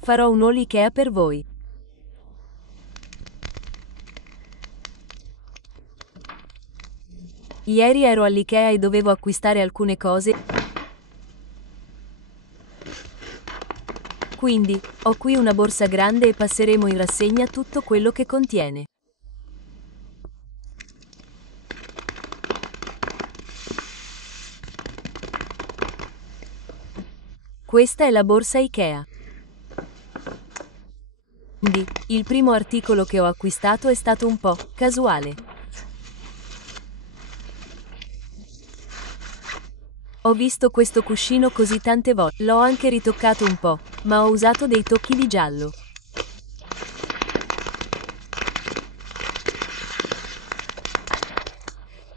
farò un haul IKEA per voi. Ieri ero all'IKEA e dovevo acquistare alcune cose. Quindi, ho qui una borsa grande e passeremo in rassegna tutto quello che contiene. Questa è la borsa IKEA. Quindi, il primo articolo che ho acquistato è stato un po' casuale. Ho visto questo cuscino così tante volte, l'ho anche ritoccato un po', ma ho usato dei tocchi di giallo.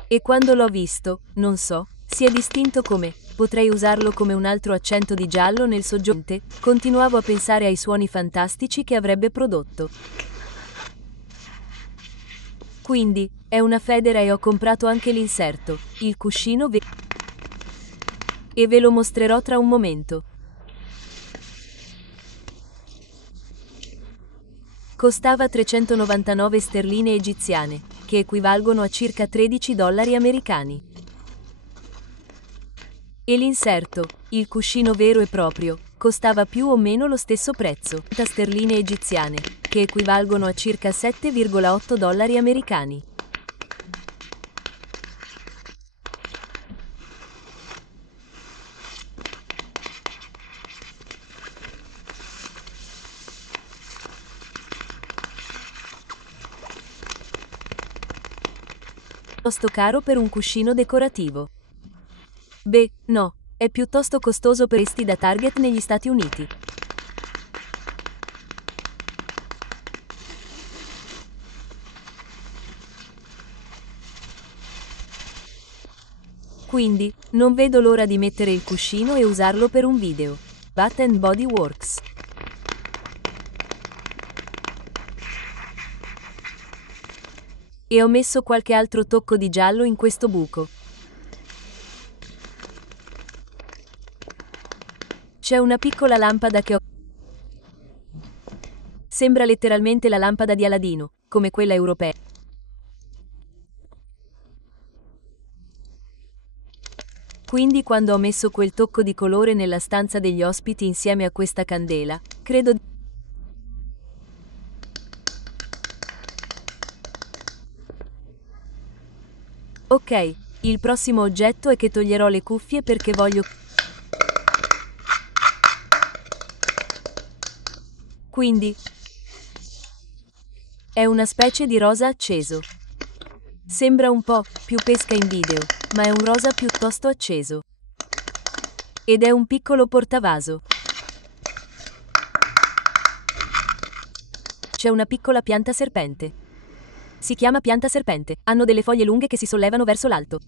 E quando l'ho visto, non so, si è distinto come, potrei usarlo come un altro accento di giallo nel soggiorno. Continuavo a pensare ai suoni fantastici che avrebbe prodotto. Quindi, è una federa e ho comprato anche l'inserto, il cuscino e ve lo mostrerò tra un momento. Costava 399 sterline egiziane, che equivalgono a circa 13 dollari americani. E l'inserto, il cuscino vero e proprio, costava più o meno lo stesso prezzo, 30 sterline egiziane, che equivalgono a circa 7,8 dollari americani. Piuttosto caro per un cuscino decorativo. Beh, no, è piuttosto costoso per questi da Target negli Stati Uniti. Quindi, non vedo l'ora di mettere il cuscino e usarlo per un video. Bath and Body Works. E ho messo qualche altro tocco di giallo in questo buco. C'è una piccola lampada che ho. Sembra letteralmente la lampada di Aladino, come quella europea. Quindi quando ho messo quel tocco di colore nella stanza degli ospiti insieme a questa candela, credo. Ok, il prossimo oggetto è che toglierò le cuffie perché voglio. Quindi, è una specie di rosa acceso. Sembra un po' più pesca in video, ma è un rosa piuttosto acceso. Ed è un piccolo portavaso. C'è una piccola pianta serpente. Si chiama pianta serpente. Hanno delle foglie lunghe che si sollevano verso l'alto.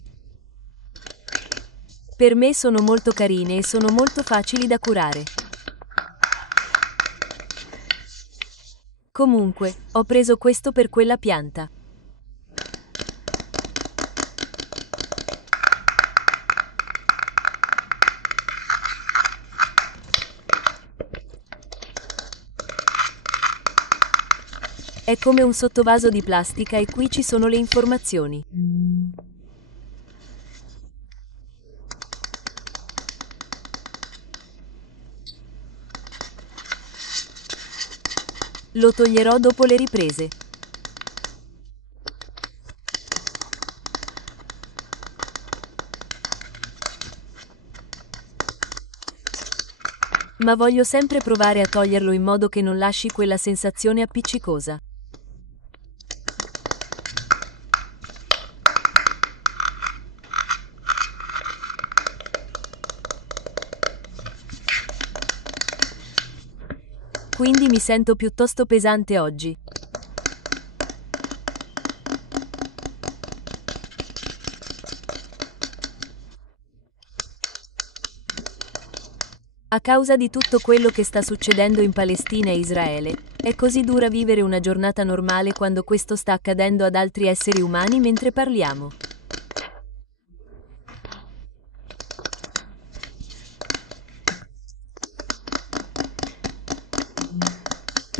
Per me sono molto carine e sono molto facili da curare. Comunque, ho preso questo per quella pianta. È come un sottovaso di plastica e qui ci sono le informazioni. Lo toglierò dopo le riprese. Ma voglio sempre provare a toglierlo in modo che non lasci quella sensazione appiccicosa. Quindi mi sento piuttosto pesante oggi. A causa di tutto quello che sta succedendo in Palestina e Israele, è così dura vivere una giornata normale quando questo sta accadendo ad altri esseri umani mentre parliamo.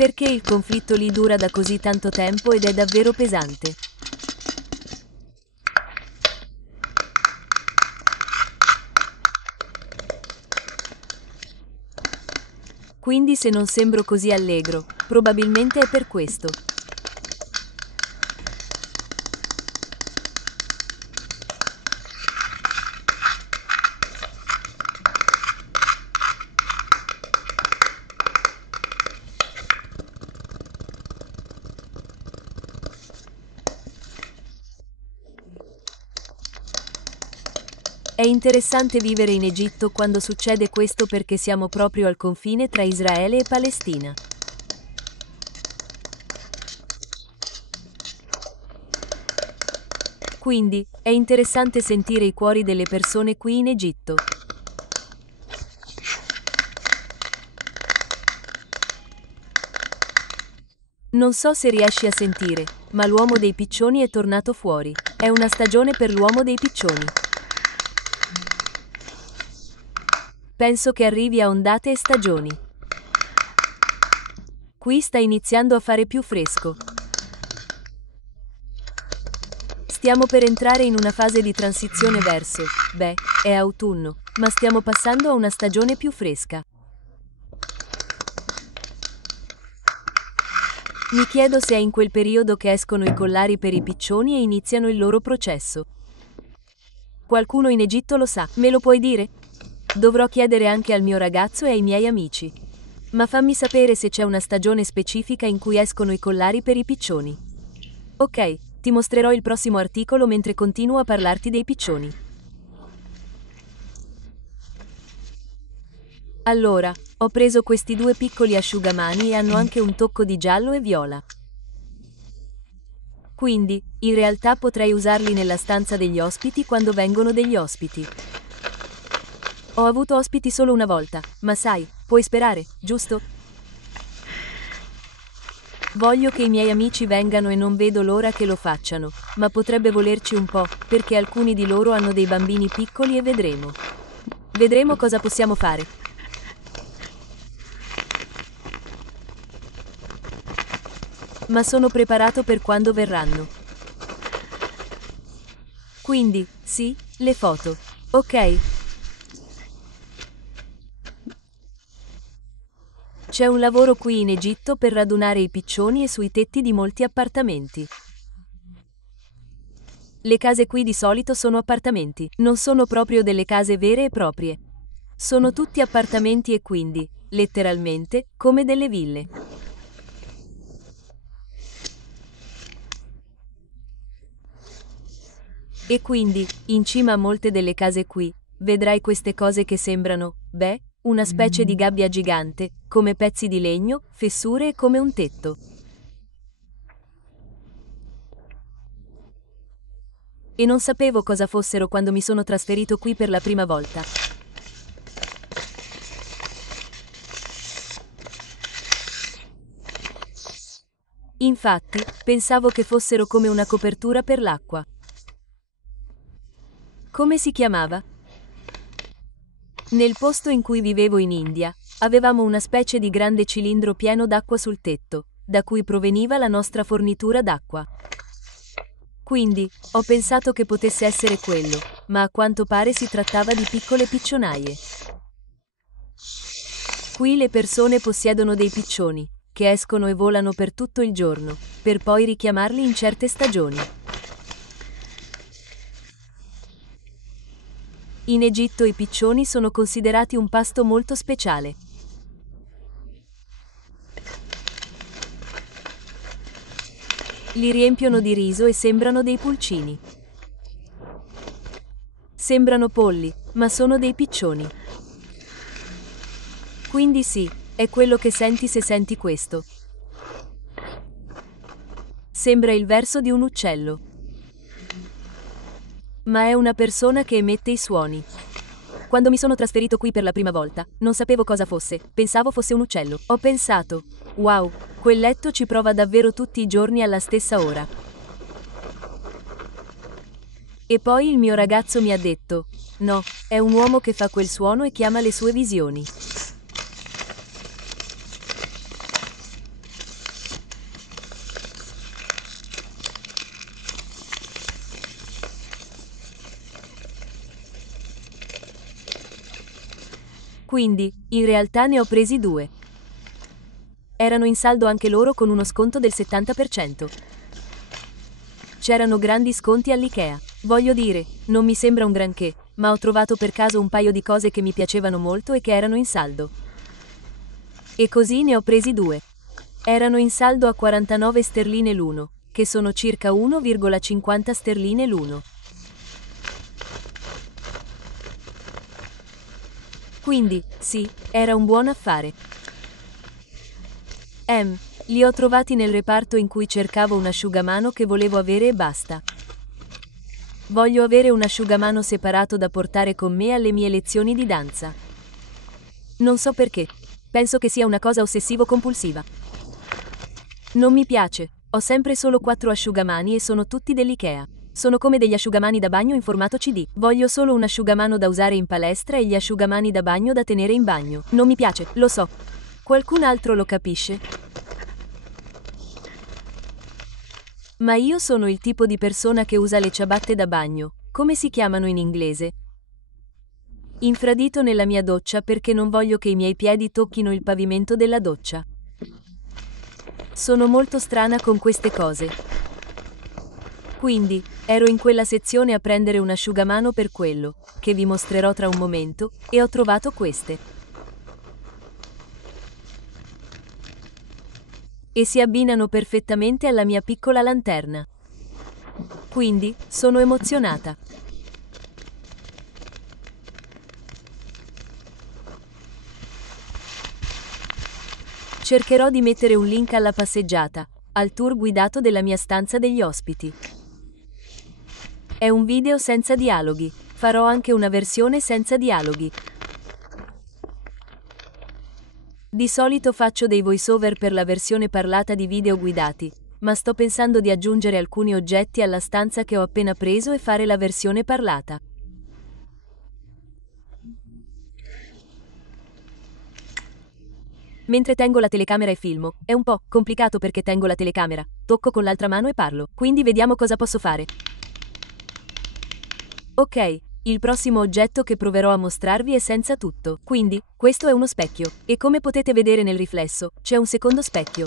Perché il conflitto lì dura da così tanto tempo ed è davvero pesante? Quindi se non sembro così allegro, probabilmente è per questo. È interessante vivere in Egitto quando succede questo perché siamo proprio al confine tra Israele e Palestina. Quindi, è interessante sentire i cuori delle persone qui in Egitto. Non so se riesci a sentire, ma l'uomo dei piccioni è tornato fuori. È una stagione per l'uomo dei piccioni. Penso che arrivi a ondate e stagioni. Qui sta iniziando a fare più fresco. Stiamo per entrare in una fase di transizione verso, è autunno, ma stiamo passando a una stagione più fresca. Mi chiedo se è in quel periodo che escono i collari per i piccioni e iniziano il loro processo. Qualcuno in Egitto lo sa, me lo puoi dire? Dovrò chiedere anche al mio ragazzo e ai miei amici. Ma fammi sapere se c'è una stagione specifica in cui escono i collari per i piccioni. Ok, ti mostrerò il prossimo articolo mentre continuo a parlarti dei piccioni. Allora, ho preso questi due piccoli asciugamani e hanno anche un tocco di giallo e viola. Quindi, in realtà potrei usarli nella stanza degli ospiti quando vengono degli ospiti. Ho avuto ospiti solo una volta, ma sai, puoi sperare, giusto? Voglio che i miei amici vengano e non vedo l'ora che lo facciano, ma potrebbe volerci un po', perché alcuni di loro hanno dei bambini piccoli e vedremo. Vedremo cosa possiamo fare. Ma sono preparato per quando verranno. Quindi, sì, le foto. Ok. C'è un lavoro qui in Egitto per radunare i piccioni e sui tetti di molti appartamenti. Le case qui di solito sono appartamenti, non sono proprio delle case vere e proprie. Sono tutti appartamenti e quindi, letteralmente, come delle ville. E quindi, in cima a molte delle case qui, vedrai queste cose che sembrano, una specie di gabbia gigante, come pezzi di legno, fessure e come un tetto. E non sapevo cosa fossero quando mi sono trasferito qui per la prima volta. Infatti, pensavo che fossero come una copertura per l'acqua. Come si chiamava? Nel posto in cui vivevo in India, avevamo una specie di grande cilindro pieno d'acqua sul tetto, da cui proveniva la nostra fornitura d'acqua. Quindi, ho pensato che potesse essere quello, ma a quanto pare si trattava di piccole piccionaie. Qui le persone possiedono dei piccioni, che escono e volano per tutto il giorno, per poi richiamarli in certe stagioni. In Egitto i piccioni sono considerati un pasto molto speciale. Li riempiono di riso e sembrano dei pulcini. Sembrano polli, ma sono dei piccioni. Quindi sì, è quello che senti se senti questo. Sembra il verso di un uccello. Ma è una persona che emette i suoni. Quando mi sono trasferito qui per la prima volta, non sapevo cosa fosse, pensavo fosse un uccello. Ho pensato, wow, quel letto ci prova davvero tutti i giorni alla stessa ora. E poi il mio ragazzo mi ha detto, no, è un uomo che fa quel suono e chiama le sue visioni. Quindi, in realtà ne ho presi 2. Erano in saldo anche loro con uno sconto del 70%. C'erano grandi sconti all'IKEA. Voglio dire, non mi sembra un granché, ma ho trovato per caso un paio di cose che mi piacevano molto e che erano in saldo. E così ne ho presi 2. Erano in saldo a 49 sterline l'uno, che sono circa 1,50 sterline l'uno. Quindi, sì, era un buon affare. Li ho trovati nel reparto in cui cercavo un asciugamano che volevo avere e basta. Voglio avere un asciugamano separato da portare con me alle mie lezioni di danza. Non so perché. Penso che sia una cosa ossessivo-compulsiva. Non mi piace. Ho sempre solo 4 asciugamani e sono tutti dell'IKEA. Sono come degli asciugamani da bagno in formato CD. Voglio solo un asciugamano da usare in palestra e gli asciugamani da bagno da tenere in bagno. Non mi piace, lo so. Qualcun altro lo capisce? Ma io sono il tipo di persona che usa le ciabatte da bagno. Come si chiamano in inglese? Infradito nella mia doccia perché non voglio che i miei piedi tocchino il pavimento della doccia. Sono molto strana con queste cose. Quindi, ero in quella sezione a prendere un asciugamano per quello, che vi mostrerò tra un momento, e ho trovato queste. E si abbinano perfettamente alla mia piccola lanterna. Quindi, sono emozionata. Cercherò di mettere un link alla passeggiata, al tour guidato della mia stanza degli ospiti. È un video senza dialoghi. Farò anche una versione senza dialoghi. Di solito faccio dei voiceover per la versione parlata di video guidati, ma sto pensando di aggiungere alcuni oggetti alla stanza che ho appena preso e fare la versione parlata. Mentre tengo la telecamera e filmo, è un po' complicato perché tengo la telecamera, tocco con l'altra mano e parlo, quindi vediamo cosa posso fare. Ok, il prossimo oggetto che proverò a mostrarvi è senza tutto, quindi, questo è uno specchio, e come potete vedere nel riflesso, c'è un secondo specchio.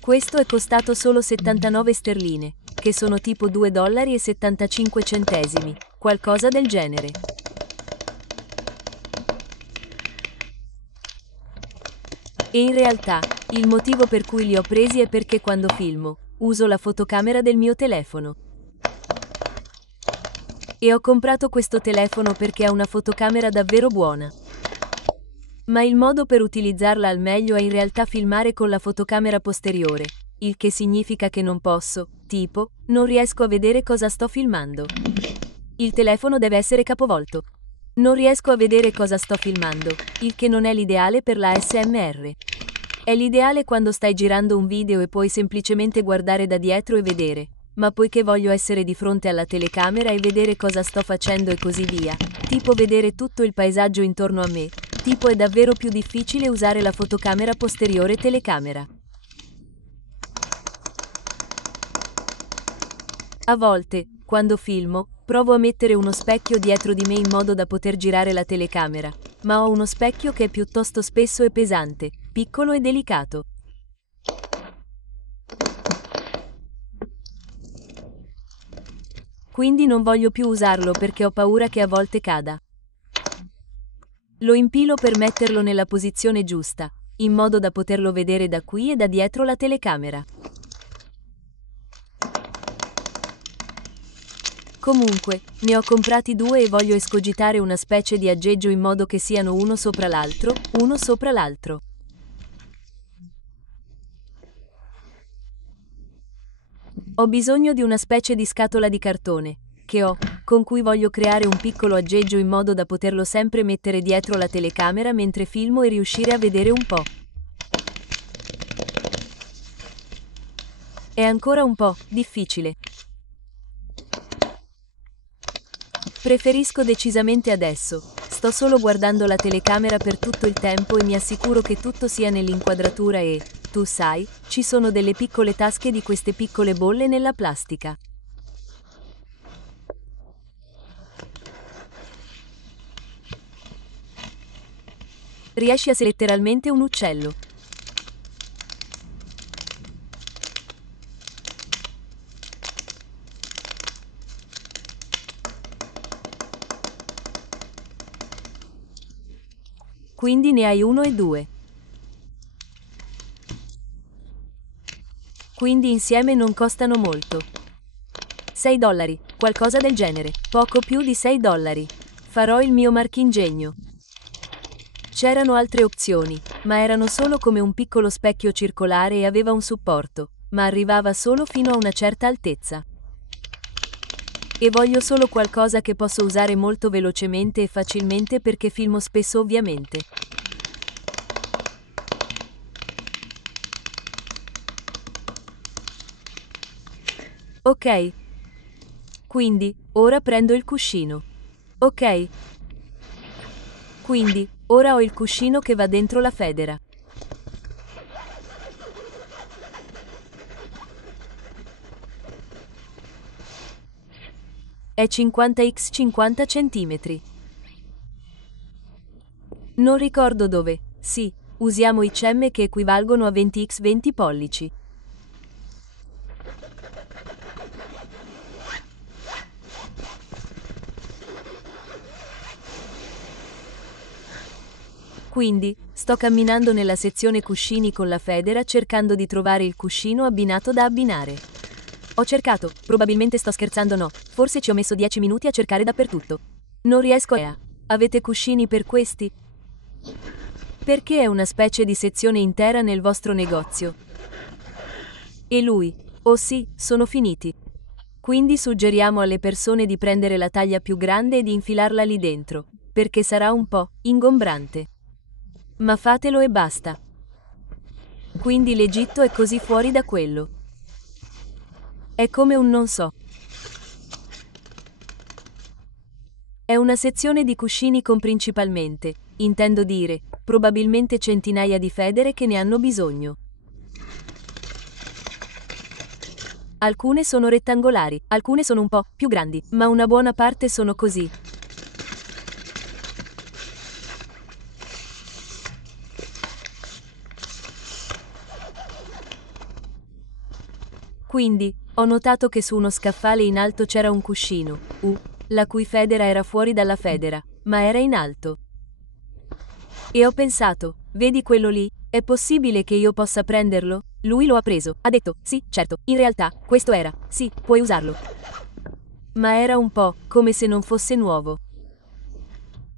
Questo è costato solo 79 sterline, che sono tipo 2,75 dollari, qualcosa del genere. E in realtà, il motivo per cui li ho presi è perché quando filmo, uso la fotocamera del mio telefono. E ho comprato questo telefono perché ha una fotocamera davvero buona. Ma il modo per utilizzarla al meglio è in realtà filmare con la fotocamera posteriore, il che significa che non posso, tipo, non riesco a vedere cosa sto filmando. Il telefono deve essere capovolto. Non riesco a vedere cosa sto filmando, il che non è l'ideale per la ASMR. È l'ideale quando stai girando un video e puoi semplicemente guardare da dietro e vedere, ma poiché voglio essere di fronte alla telecamera e vedere cosa sto facendo e così via, tipo vedere tutto il paesaggio intorno a me, tipo è davvero più difficile usare la fotocamera posteriore telecamera. A volte, quando filmo, provo a mettere uno specchio dietro di me in modo da poter girare la telecamera, ma ho uno specchio che è piuttosto spesso e pesante, piccolo e delicato. Quindi non voglio più usarlo perché ho paura che a volte cada. Lo impilo per metterlo nella posizione giusta, in modo da poterlo vedere da qui e da dietro la telecamera. Comunque, ne ho comprati 2 e voglio escogitare una specie di aggeggio in modo che siano uno sopra l'altro, uno sopra l'altro. Ho bisogno di una specie di scatola di cartone, che ho, con cui voglio creare un piccolo aggeggio in modo da poterlo sempre mettere dietro la telecamera mentre filmo e riuscire a vedere un po'. È ancora un po' difficile. Preferisco decisamente adesso. Sto solo guardando la telecamera per tutto il tempo e mi assicuro che tutto sia nell'inquadratura e, tu sai, ci sono delle piccole tasche di queste piccole bolle nella plastica. Riesci a essere letteralmente un uccello. Quindi ne hai uno e due. Quindi insieme non costano molto. $6, qualcosa del genere, poco più di $6. Farò il mio marchingegno. C'erano altre opzioni, ma erano solo come un piccolo specchio circolare e aveva un supporto, ma arrivava solo fino a una certa altezza. E voglio solo qualcosa che posso usare molto velocemente e facilmente perché filmo spesso ovviamente. Ok. Quindi, ora prendo il cuscino. Ok. Quindi, ora ho il cuscino che va dentro la federa. È 50x 50 cm. Non ricordo dove. Sì, usiamo i cemme che equivalgono a 20x 20 pollici. Quindi, sto camminando nella sezione cuscini con la federa cercando di trovare il cuscino abbinato da abbinare. Ho cercato, probabilmente sto scherzando no, forse ci ho messo 10 minuti a cercare dappertutto. Non riesco a... Avete cuscini per questi? Perché è una specie di sezione intera nel vostro negozio? E lui? Oh sì, sono finiti. Quindi suggeriamo alle persone di prendere la taglia più grande e di infilarla lì dentro, perché sarà un po' ingombrante. Ma fatelo e basta. Quindi l'Egitto è così fuori da quello. È come un non so. È una sezione di cuscini con principalmente, intendo dire, probabilmente centinaia di federe che ne hanno bisogno. Alcune sono rettangolari, alcune sono un po' più grandi, ma una buona parte sono così. Quindi, ho notato che su uno scaffale in alto c'era un cuscino, la cui federa era fuori dalla federa, ma era in alto. E ho pensato, vedi quello lì? È possibile che io possa prenderlo? Lui lo ha preso, ha detto, sì, certo, in realtà, questo era, sì, puoi usarlo. Ma era un po' come se non fosse nuovo.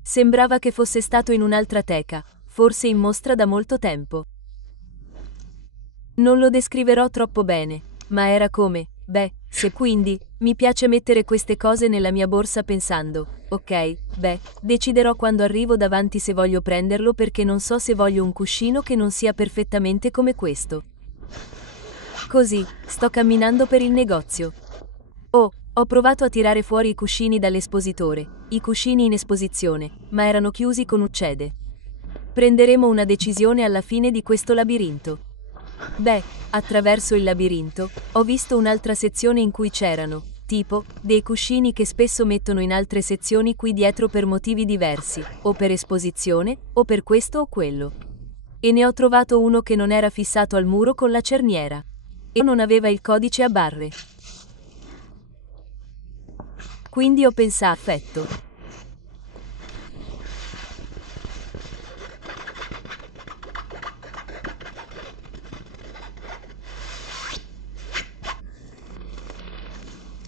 Sembrava che fosse stato in un'altra teca, forse in mostra da molto tempo. Non lo descriverò troppo bene, ma era come, se quindi, mi piace mettere queste cose nella mia borsa pensando, ok, deciderò quando arrivo davanti se voglio prenderlo perché non so se voglio un cuscino che non sia perfettamente come questo. Così, sto camminando per il negozio. Oh, ho provato a tirare fuori i cuscini dall'espositore, i cuscini in esposizione, ma erano chiusi con uccede. Prenderemo una decisione alla fine di questo labirinto. Attraverso il labirinto, ho visto un'altra sezione in cui c'erano, tipo, dei cuscini che spesso mettono in altre sezioni qui dietro per motivi diversi, o per esposizione, o per questo o quello. E ne ho trovato uno che non era fissato al muro con la cerniera. E non aveva il codice a barre. Quindi ho pensato, perfetto.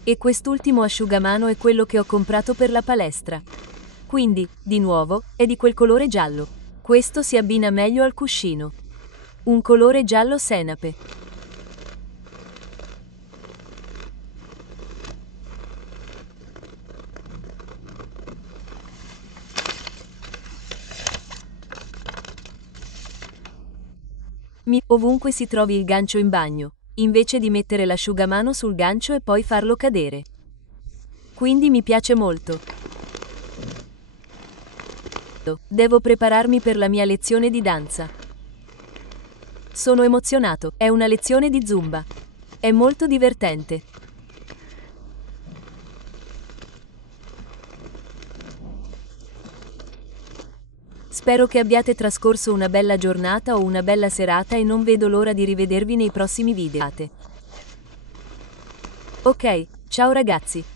E quest'ultimo asciugamano è quello che ho comprato per la palestra. Quindi, di nuovo, è di quel colore giallo. Questo si abbina meglio al cuscino. Un colore giallo senape. Ovunque si trovi il gancio in bagno, invece di mettere l'asciugamano sul gancio e poi farlo cadere. Quindi mi piace molto. Devo prepararmi per la mia lezione di danza. Sono emozionato, è una lezione di Zumba. È molto divertente. Spero che abbiate trascorso una bella giornata o una bella serata e non vedo l'ora di rivedervi nei prossimi video. Ok, ciao ragazzi!